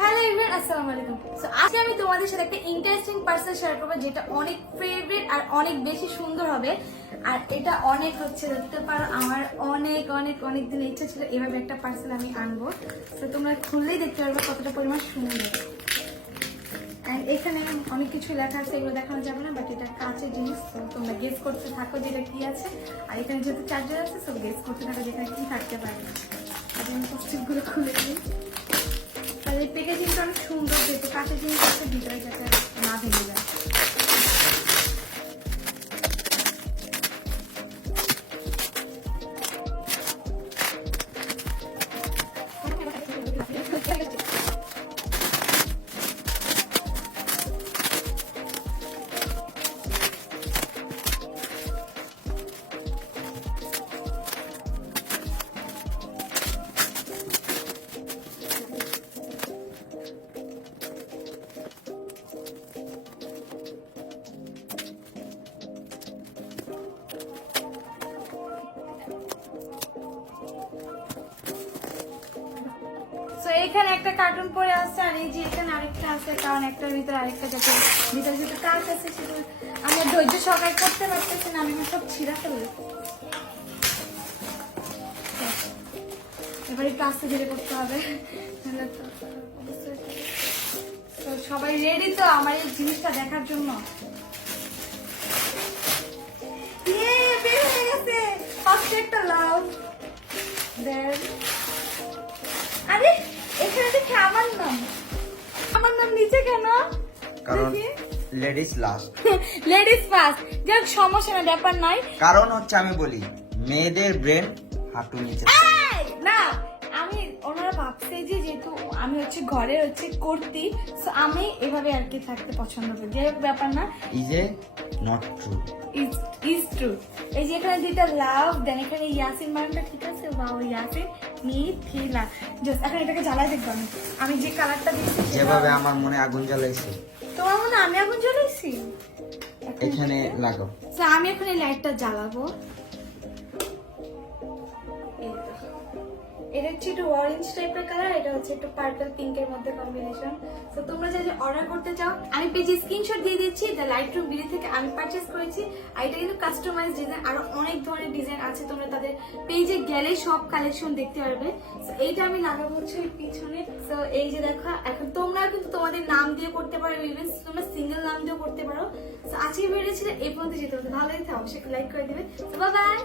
Hello everyone, আসসালামু আলাইকুম। So আজকে আমি তোমাদের সাথে একটা ইন্টারেস্টিং পার্সেল শেয়ার করবো যেটা অনেক ফেভারিট আর অনেক বেশি সুন্দর হবে। আর এটা অনেক হচ্ছে দেখতে পারো, আমার অনেক অনেক অনেক দিন ইচ্ছা ছিল এভাবে একটা পার্সেল আমি আনবো। তো তোমরা খুললেই দেখতে পারবে কতটা পরিমাণ সুন্দর। আর এখানে অনেক কিছু লেখা আছে, এগুলো দেখানো যাবে না, বাট এটা কাঁচের জিনিস। তো তোমরা গেস করতে থাকো যে এটা কি আছে। আর এখানে যেহেতু চার্জার আছে, সব গেস করতে থাকো যে এখানে কি থাকতে পারে। আর আমি প্লাস্টিকগুলো খুলে দিই। তাহলে প্যাকেজিংটা অনেক সুন্দর, যেহেতু কাঁচের জিনিস আছে, ভিতরে যাতে না ভেঙে যায়। তো এখানে একটা কার্টুন পরে আছে, আর এই যে এখানে আরেকটা আছে, কারণ একটার ভিতরে আরেকটা যাতে ভিতরে যেটা কাজ আছে সেটা আমরা ধৈর্য সহকারে করতে পারতেছি না, আমি সব ছিঁড়া ফেলবো। এবার একটু আস্তে ধীরে করতে হবে। তো সবাই রেডি তো আমার এই জিনিসটা দেখার জন্য? বের হয়ে গেছে ফার্স্ট একটা লাভ। আরে এখানে দেখে আমার নাম নিচে কেন? কারণ লেডিস লাস্ট। লেডিস ফার্স্ট, যাক সমস্যা না, ব্যাপার নাই। কারণ হচ্ছে আমি বলি মেয়েদের ব্রেন হাঁটু নিচে। না, আমি ওনারা ভাবছে যে যেহেতু আমি হচ্ছে ঘরে হচ্ছে করতি, সো আমি এভাবে আর কি থাকতে পছন্দ করি। যাই হোক, ব্যাপার না, is a not true. Is true. এই যে এখানে দুইটা লাভ, দেন এখানে ইয়াসিন মানটা ঠিক আছে, বা ওই ইয়াসিন মিথিলা। জাস্ট এখন এটাকে জ্বালাই দেখবো আমি যে কালারটা দিয়েছি, যেভাবে আমার মনে আগুন জ্বালাইছে তোমার মনে আমি আগুন জ্বালাইছি। এখানে লাগাও। তো আমি এখন এই লাইটটা জ্বালাবো। এটা হচ্ছে একটু অরেঞ্জ টাইপের কালার, এটা হচ্ছে একটু পার্পল পিঙ্কের মধ্যে কম্বিনেশন। তো তোমরা যদি অর্ডার করতে চাও, আমি পেজে স্ক্রিনশট দিয়ে দিচ্ছি। দ্য লাইটরুম বিডি থেকে আমি পারচেজ করেছি। আর এটা কিন্তু কাস্টমাইজ ডিজাইন, আরো অনেক ধরনের ডিজাইন আছে, তোমরা তাদের পেজে গেলে সব কালেকশন দেখতে পারবে। তো এইটা আমি লাগাবো হচ্ছে ওই পিছনে। তো এই যে দেখো, এখন তোমরা কিন্তু তোমাদের নাম দিয়ে করতে পারো, ইভেন তোমরা সিঙ্গেল নাম দিয়েও করতে পারো। তো আজকে ভিডিও ছিল এই পর্যন্ত, যেতে হবে ভালো লাগছে অবশ্যই লাইক করে দিবে। তো বাই বাই।